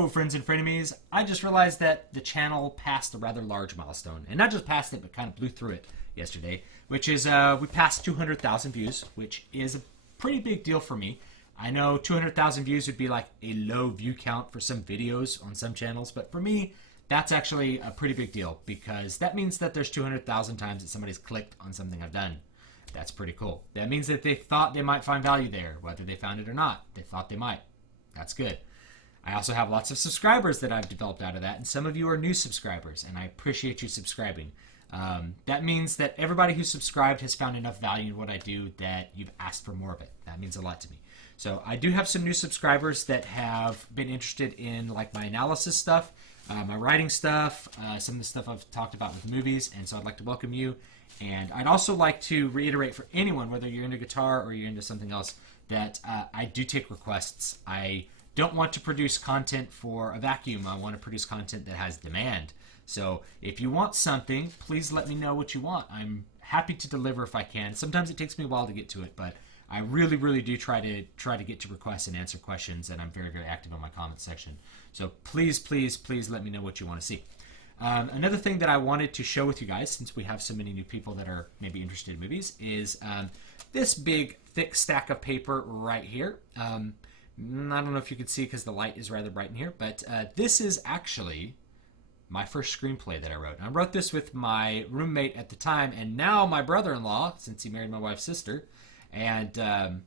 Hello friends and frenemies. I just realized that the channel passed a rather large milestone. And not just passed it, but kind of blew through it yesterday. Which is, we passed 200,000 views, which is a pretty big deal for me. I know 200,000 views would be like a low view count for some videos on some channels. But for me, that's actually a pretty big deal. Because that means that there's 200,000 times that somebody's clicked on something I've done. That's pretty cool. That means that they thought they might find value there. Whether they found it or not, they thought they might. That's good. I also have lots of subscribers that I've developed out of that, and some of you are new subscribers, and I appreciate you subscribing. That means that everybody who's subscribed has found enough value in what I do that you've asked for more of it. That means a lot to me. So I do have some new subscribers that have been interested in like my analysis stuff, my writing stuff, some of the stuff I've talked about with movies, and so I'd like to welcome you. And I'd also like to reiterate for anyone, whether you're into guitar or you're into something else, that I do take requests. I don't want to produce content for a vacuum. I want to produce content that has demand. So if you want something, please let me know what you want. I'm happy to deliver if I can. Sometimes it takes me a while to get to it, but I really, really do try to get to requests and answer questions, and I'm very, very active on my comment section. So please, please, please let me know what you want to see. Another thing that I wanted to show with you guys, since we have so many new people that are maybe interested in movies, is this big, thick stack of paper right here. I don't know if you can see because the light is rather bright in here, but this is actually my first screenplay that I wrote. I wrote this with my roommate at the time, and now my brother-in-law, since he married my wife's sister. And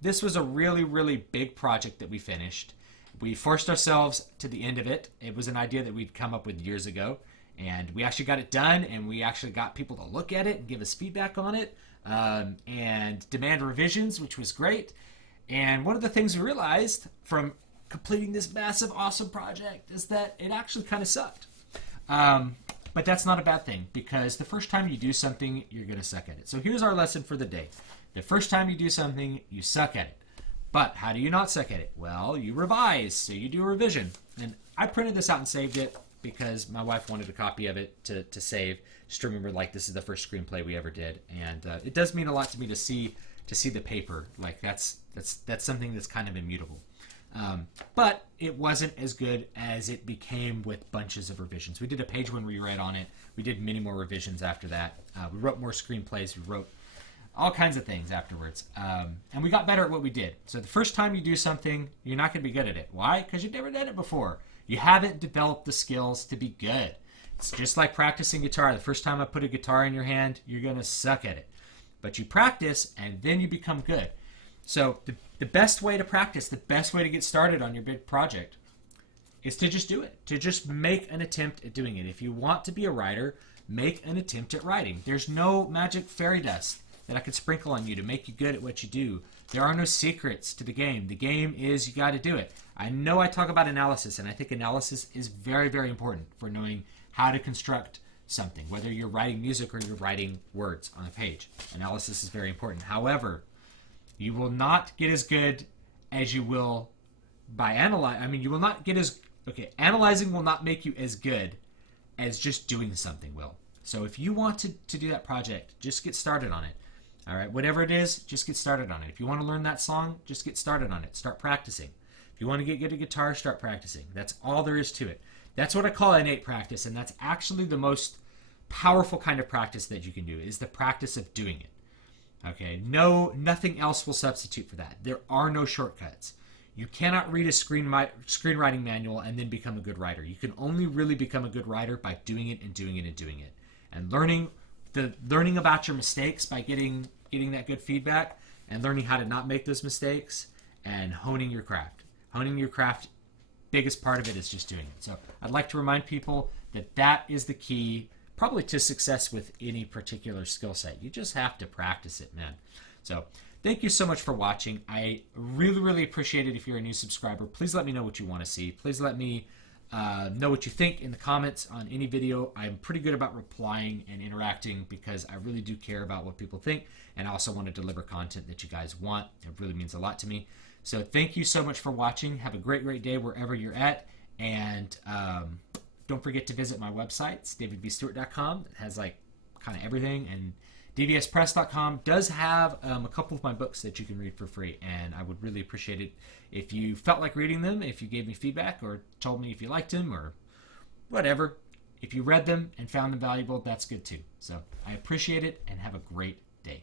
this was a really, really big project that we finished. We forced ourselves to the end of it. It was an idea that we'd come up with years ago, and we actually got it done, and we actually got people to look at it and give us feedback on it, and demand revisions, which was great. And one of the things we realized from completing this massive, awesome project is that it actually kind of sucked. But that's not a bad thing, because the first time you do something, you're going to suck at it. So here's our lesson for the day. The first time you do something, you suck at it. But how do you not suck at it? Well, you revise, so you do a revision. And I printed this out and saved it because my wife wanted a copy of it to save. Just remember, like, this is the first screenplay we ever did. And it does mean a lot to me to see the paper. Like, that's something that's kind of immutable. But it wasn't as good as it became with bunches of revisions. We did a page one reread on it. We did many more revisions after that. We wrote more screenplays. We wrote all kinds of things afterwards. And we got better at what we did. So the first time you do something, you're not going to be good at it. Why? Because you've never done it before. You haven't developed the skills to be good. It's just like practicing guitar. The first time I put a guitar in your hand, you're going to suck at it. But you practice, and then you become good. So the best way to practice, the best way to get started on your big project is to just do it. To just make an attempt at doing it. If you want to be a writer, make an attempt at writing. There's no magic fairy dust that I could sprinkle on you to make you good at what you do. There are no secrets to the game. The game is you got to do it. I know I talk about analysis, and I think analysis is very, very important for knowing how to construct something, whether you're writing music or you're writing words on a page. Analysis is very important. However, you will not get as good as you will by analyzing. I mean, you will not get as... Okay, analyzing will not make you as good as just doing something will. So if you want to do that project, just get started on it. All right, whatever it is, just get started on it. If you want to learn that song, just get started on it. Start practicing. If you want to get good at guitar, start practicing. That's all there is to it. That's what I call innate practice, and that's actually the most powerful kind of practice that you can do, is the practice of doing it. Okay, nothing else will substitute for that. There are no shortcuts. You cannot read a screenwriting manual and then become a good writer. You can only really become a good writer by doing it and doing it and doing it. And learning about your mistakes by getting that good feedback, and learning how to not make those mistakes, and honing your craft. Honing your craft, biggest part of it is just doing it. So I'd like to remind people that is the key probably to success with any particular skill set. You just have to practice it, man. So thank you so much for watching. I really, really appreciate it if you're a new subscriber. Please let me know what you want to see. Please let me know what you think in the comments on any video. I'm pretty good about replying and interacting because I really do care about what people think, and I also want to deliver content that you guys want. It really means a lot to me. So thank you so much for watching. Have a great, great day wherever you're at, and don't forget to visit my website. It's davidbstewart.com. It has like kind of everything, and DVSpress.com does have a couple of my books that you can read for free, and I would really appreciate it if you felt like reading them, if you gave me feedback or told me if you liked them or whatever. If you read them and found them valuable, that's good too. So I appreciate it, and have a great day.